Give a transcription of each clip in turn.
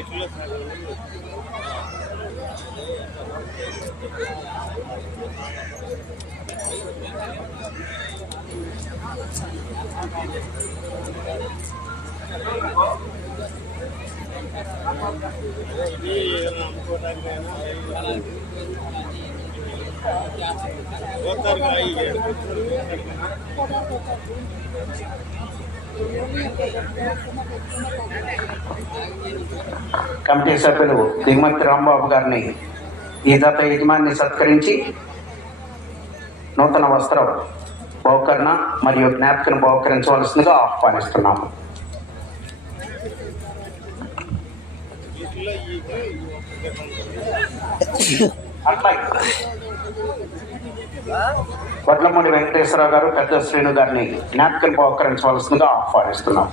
ini committee సభ్యులు దిగుమతి రాంబాబు గారిని ఈ దత్త యజమాని సత్కరించి నూతన వస్త్రం బహుకరణ మరియు జ్ఞాపకం బహుకరించవలసిందిగా ఆహ్వానిస్తున్నాము. అట్లాగే వడ్లమూడి వెంకటేశ్వరరావు గారు పెద్ద శ్రేణు గారిని జ్ఞాపకం బహుకరించవలసిందిగా ఆహ్వానిస్తున్నాము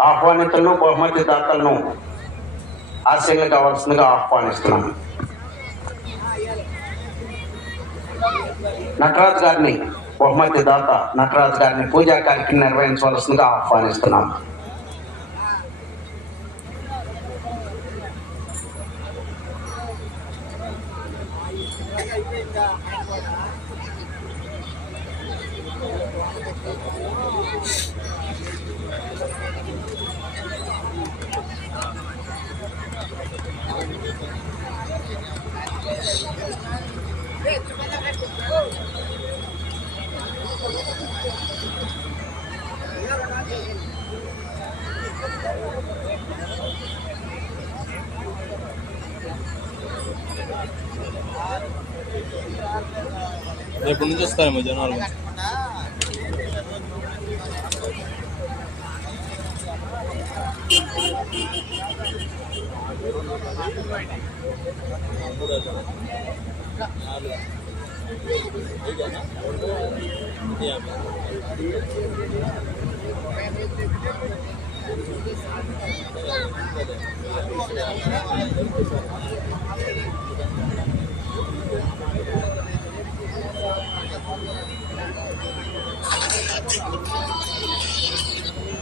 ఆహ్వానితులను బహుమతి దాతలను ఆశీర్లు కావాల్సిందిగా ఆహ్వానిస్తున్నాను. నటరాజ్ గారిని బహుమతి దాత నటరాజ్ గారిని పూజా కార్యక్రమం నిర్వహించవలసిందిగా ఆహ్వానిస్తున్నాను. రేపు నుంచి వస్తారేమో జనాలు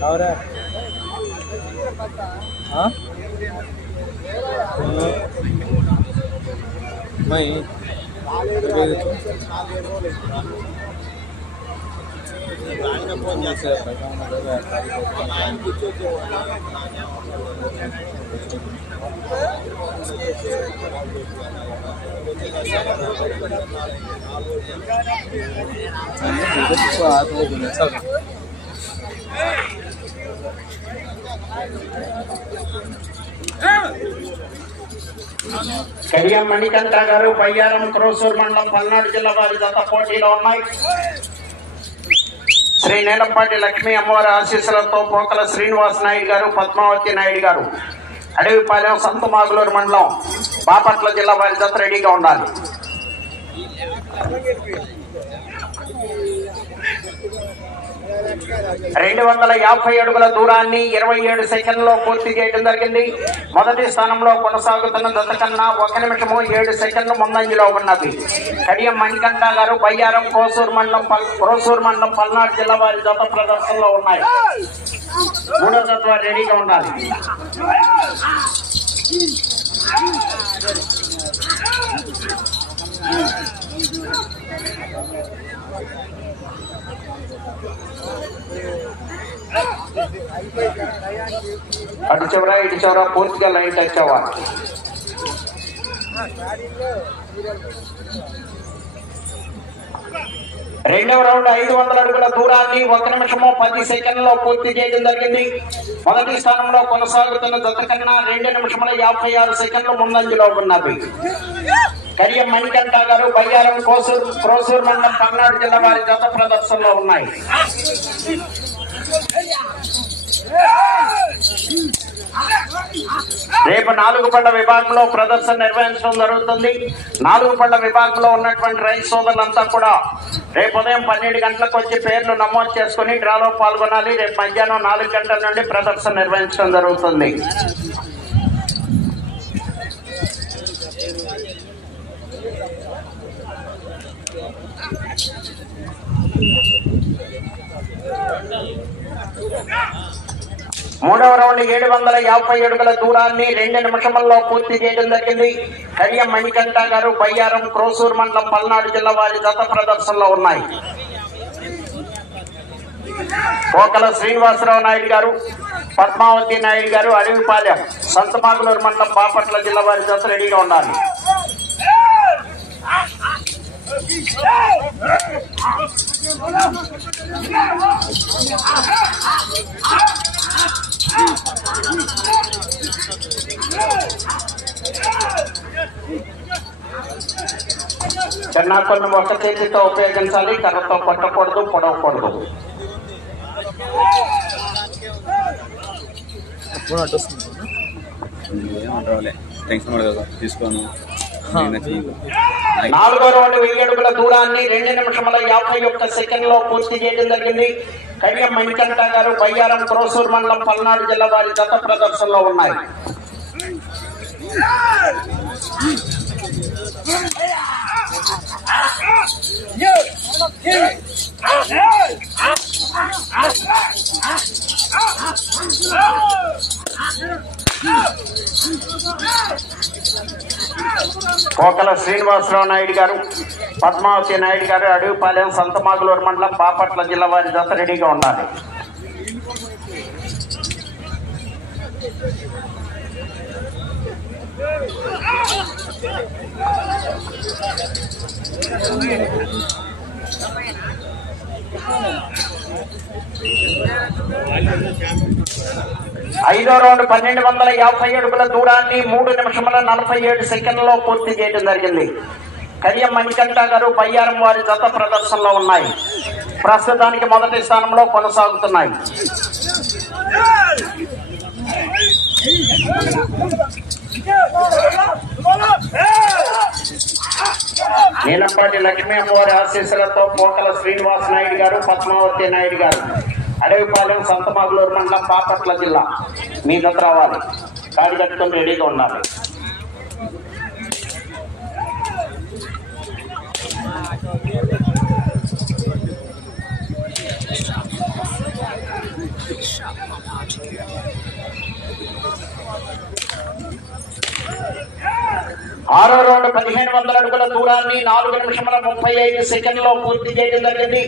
Ahora. అవరా మై ఫోన్ చేశారు కడియం మణికంఠ గారు బయ్యారం క్రోసూర్ మండలం పల్నాడు జిల్లా వారి జత పోటీలో ఉన్నాయి. శ్రీ నేలంపాటి లక్ష్మీ అమ్మవారి ఆశీస్సులతో పోకల శ్రీనివాస్ నాయుడు గారు పద్మావతి నాయుడు గారు. అడవిపాలెం సంత మాగులూరు మండలం బాపట్ల జిల్లా వారి జత రెడీగా ఉండాలి. రెండు వందల యాభై అడుగుల దూరాన్ని ఇరవై ఏడు సెకండ్లో పూర్తి చేయడం జరిగింది. మొదటి స్థానంలో కొనసాగుతున్న దశ కన్నా ఒక నిమిషము ఏడు సెకండ్లు ముందంజలో ఉన్నది. కడియం మణికంఠ గారు బయ్యారం కోసూరు మండలం పల్- కోసూరు మండలం పల్నాడు జిల్లా వారి జత ప్రదర్శనలో ఉన్నాయి. మూడో జత రెడీగా ఉండాలి. అటు చివర ఇటు చివర పూర్తిగా లైన్ టచ్ అవ్వాలి. రెండవ రౌండ్ ఐదు వందల అడుగుల దూరాన్ని ఒక నిమిషము పది సెకండ్లో పూర్తి చేయడం జరిగింది. మొదటి స్థానంలో కొనసాగుతున్న జత కన్నా రెండు నిమిషముల యాభై ఆరు సెకండ్లు ముందంజలో ఉన్నవి. కరియం మణికంఠ గారు బయ్యారం కోసూరు క్రోసూరు మండలం పల్నాడు జిల్లా వారి జత ప్రదర్శనలో ఉన్నాయి. రేపు నాలుగు పళ్ళ విభాగంలో ప్రదర్శన నిర్వహించడం జరుగుతుంది. నాలుగు పళ్ళ విభాగంలో ఉన్నటువంటి రైతు సోదరులంతా కూడా రేపు ఉదయం పన్నెండు గంటలకు వచ్చి పేర్లు నమోదు చేసుకుని డ్రాలో పాల్గొనాలి. రేపు మధ్యాహ్నం నాలుగు గంటల నుండి ప్రదర్శన నిర్వహించడం జరుగుతుంది. మూడవ రౌండ్ ఏడు వందల యాభై అడుగుల దూరాన్ని రెండు నిమిషముల్లో పూర్తి చేయడం జరిగింది. కడియం మణికంఠ గారు బయ్యారం క్రోసూరు మండలం పల్నాడు జిల్లా వారి దత్త ప్రదర్శనలో ఉన్నాయి. కోకల శ్రీనివాసరావు నాయుడు గారు పద్మావతి నాయుడు గారు అడవిపాలెం సంతమాగులూరు మండలం బాపట్ల జిల్లా వారి జత రెడీగా ఉండాలి. చిన్నాకొల్ని ఒక చేతితో ఉపయోగించాలి కర్రతో కొట్టకూడదు పొడవకూడదు. ఫోన్ తీసుకోను. నాలుగో రౌండ్ వెయ్యి అడుగుల దూరాన్ని రెండు నిమిషముల యాభై ఒక్క సెకండ్లో పూర్తి చేయడం జరిగింది. కడియం మణికంఠ గారు బయ్యారం క్రోసూరు మండలం పల్నాడు జిల్లా వారి జత ప్రదర్శనలో ఉన్నాయి. కోకల శ్రీనివాసరావు నాయుడు గారు పద్మావతి నాయుడు గారు అడవిపాలెం సంతమాగులూరు మండలం బాపట్ల జిల్లా వారి జత రెడీగా ఉండాలి. ఐదో రౌండ్ పన్నెండు వందల యాభై అడుగుల దూరాన్ని మూడు నిమిషముల నలభై ఏడు సెకండ్లలో పూర్తి చేయడం జరిగింది. కడియం మణికంఠ గారు బయ్యారం వారి జత ప్రదర్శనలో ఉన్నాయి. ప్రస్తుతానికి మొదటి స్థానంలో కొనసాగుతున్నాయి. నీలంపాటి లక్ష్మీ అమ్మవారి ఆశీస్సులతో పోకల శ్రీనివాస్ నాయుడు గారు పద్మావతి నాయుడు గారు అడవిపాలెం సంతమాగులూరు మండలం బాపట్ల జిల్లా మీ దగ్గర రావాలి. కాడి కట్టుకొని రెడీగా ఉండాలి. ఆరో రౌండ్ పదిహేను వందల అడుగుల దూరాన్ని నాలుగు నిమిషముల ముప్పై ఐదు సెకండ్లో పూర్తి చేయడం జరిగింది.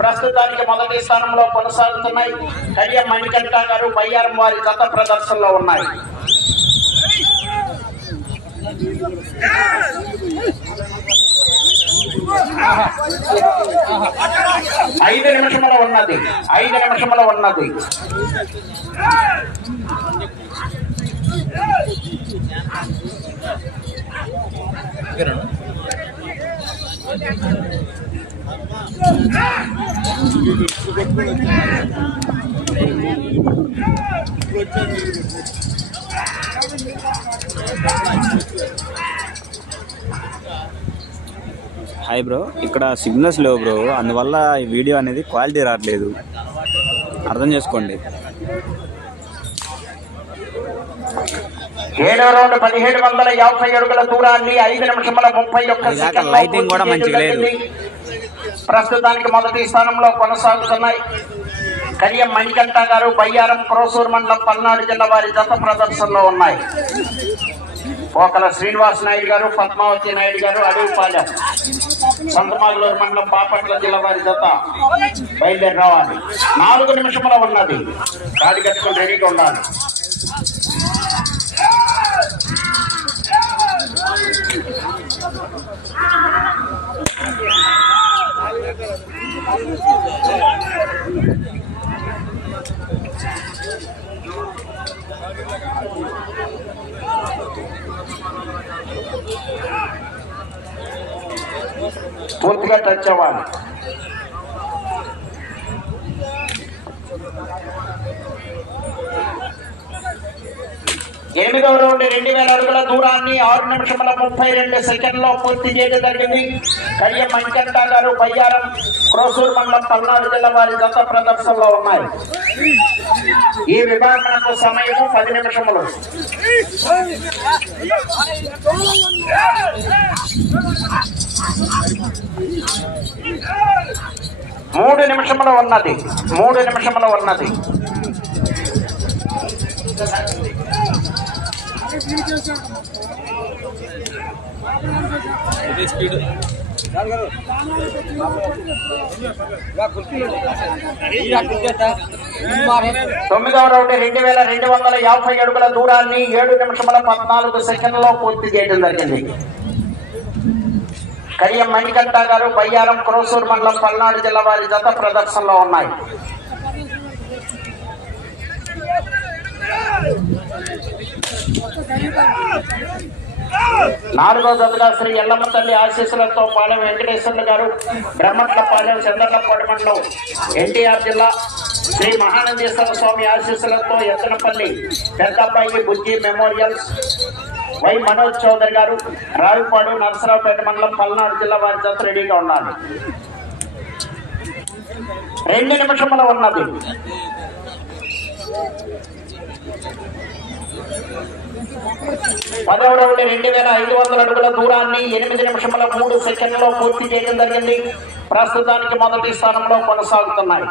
ప్రస్తుతానికి మొదటి స్థానంలో కొనసాగుతున్నాయి. కడియం మణికంఠ గారు బయ్యారం వారి గత ప్రదర్శనలో ఉన్నాయి. ఐదు నిమిషముల ఉన్నది. ఐదు నిమిషముల ఉన్నది. కిరణ్ హాయ్ బ్రో ఇక్కడ సిగ్నల్స్ లేవు బ్రో అందువల్ల ఈ వీడియో అనేది క్వాలిటీ రావట్లేదు. అర్థం చేసుకోండి. ఏడో రౌండ్ పదిహేడు వందల యాభై అడుగుల దూరాన్ని ఐదు నిమిషముల ముప్పై ఒక్క లైటింగ్ కూడా మంచిగా లేదు. ప్రస్తుతానికి మొదటి స్థానంలో కొనసాగుతున్నాయి. కడియం మణికంఠ గారు బయ్యారం క్రోసూరు మండలం పల్నాడు జిల్లా వారి జత ప్రదర్శనలో ఉన్నాయి. పోకల శ్రీనివాస్ నాయుడు గారు పద్మావతి నాయుడు గారు అడవిపాలెం సంతమాగులూరు మండలం బాపట్ల జిల్లా వారి జత బయలుదేరి రావాలి. నాలుగు నిమిషముల ఉన్నది. గాడి కట్టుకుని రెడీగా ఉండాలి. పూర్తిగా టచ్ అవ్వాలి ఎనిమిదవ రౌండ్ రెండు వేల అడుగుల దూరాన్ని ఆరు నిమిషముల ముప్పై రెండు సెకండ్లో పూర్తి చేయడం జరిగింది కయ్య మంకంట గారు బయ్యారం క్రోసూరు మండలం పల్నాడు జిల్లా వారి గత ప్రదర్శనలో ఉన్నాయి ఈ విభాగంకు సమయం పది నిమిషములు మూడు నిమిషములు ఉన్నది. మూడు నిమిషములు ఉన్నది. తొమ్మిదవ రౌండ్ రెండు వేల రెండు వందల యాభై అడుగుల దూరాన్ని ఏడు నిమిషముల పద్నాలుగు సెకండ్లో పూర్తి చేయడం జరిగింది. కడియం మణికంఠ గారు బయ్యారం క్రోసూరు మండలం పల్నాడు జిల్లా వారి జత ప్రదర్శనలో ఉన్నాయి. నాలుగో జతగా శ్రీ ఎల్లమ్మ తల్లి ఆశీస్సులతో పాలెం వెంకటేశ్వర్లు గారు బ్రహ్మట్ల పాలెం చంద్రలపాడు మండలం ఎన్టీఆర్ జిల్లా శ్రీ మహానందేశ్వర స్వామి ఆశీస్సులతో ఎత్తనపల్లి పెద్దబ్బాయి బుజ్జి మెమోరియల్స్ వై మనోజ్ చౌదరి గారు రావిపాడు నరసరావుపేట మండలం పల్నాడు జిల్లా వారి జత రెడీగా ఉన్నారు రెండు నిమిషముల ఉన్నది. పదవ రౌండ్ రెండు వేల ఐదు వందల అడుగుల దూరాన్ని ఎనిమిది నిమిషముల మూడు సెకండ్లో పూర్తి చేయడం జరిగింది. ప్రస్తుతానికి మొదటి స్థానంలో కొనసాగుతున్నాయి.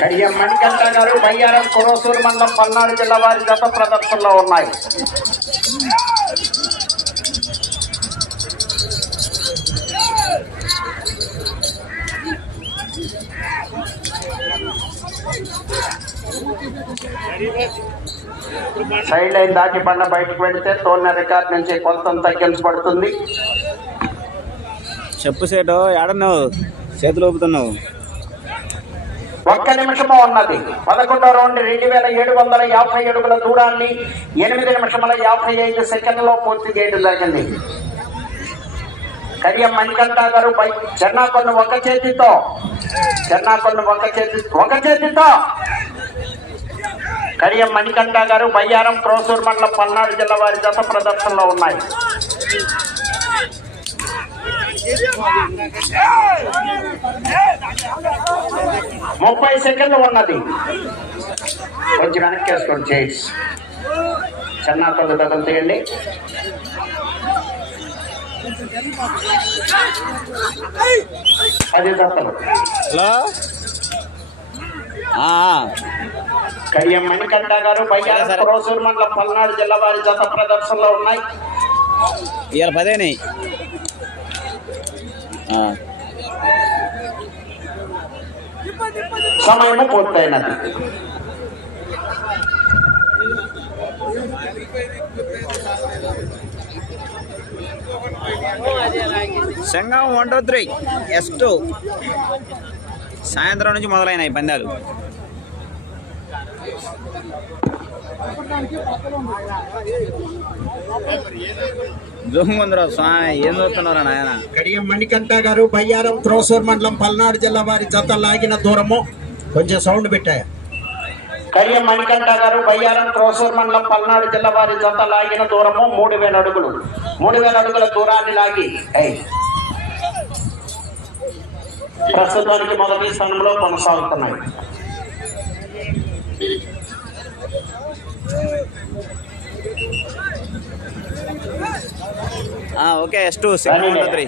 కడియం మణికంఠ గారు బయ్యారం కురోసూరు మండలం పల్నాడు జిల్లా వారి గత ప్రదర్శనలో ఉన్నాయి సైడ్ లైన్ దాటి బండ బయటకు వెళితే తోలిన రికార్డ్ నుంచి కొంత తగ్గించబడుతుంది. చెప్పు సేటు ఏడన్నావు? చేతులు ఊపుతున్నావు. ఒక్క నిమిషము ఉన్నది. పదకొండో రౌండ్ రెండు వేల ఏడు వందల యాభై అడుగుల దూరాన్ని ఎనిమిది నిమిషముల యాభై ఐదు సెకండ్లో పూర్తి చేయడం జరిగింది. కడియం మణికంఠ గారు పై చెన్నాకొన్ను ఒక చేతితో చెన్నాకొన్ను ఒక చేతి ఒక చేతితో. కడియం మణికంఠ గారు బయ్యారం క్రోసూరు మండలం పల్నాడు జిల్లా వారి జత ప్రదర్శనలో ఉన్నాయి. ముప్పై సెకండ్లు ఉన్నది. కొంచెం వెనక్కి వేసుకోండి చైర్స్ చిన్న కొద్ది దగ్గర తీయండి. పది జతలు. హలో? కడియం మణికంఠ గారు బయ్యారం క్రోసూరు మండలం పల్నాడు జిల్లా వారి జత ప్రదర్శనలో ఉన్నాయి. ఇవాళ పదేనాయి సమయం పూర్తయినది. సంఘం one two three. S two సాయంత్రం నుంచి మొదలైనాయి పందాలు. జూమ్ ఉందిరా స్వామి ఏం చూస్తున్నారా నాయన? కడియం మణికంఠ గారు బయ్యారం క్రోసూర్ మండలం పల్నాడు జిల్లా వారి జత లాగిన దూరము. కొంచెం సౌండ్ పెట్టాయా? కడియం మణికంఠ గారు బయ్యారం క్రోసూర్ మండలం పల్నాడు జిల్లా వారి జత లాగిన దూరము మూడు వేల అడుగులు. మూడు వేల అడుగుల దూరాన్ని లాగి. ప్రస్తుతానికి మొదటి స్థానంలో కొనసాగుతున్నాయి. ఆ, ఓకే ఎస్ టూ సంఘం వన్ టూ త్రీ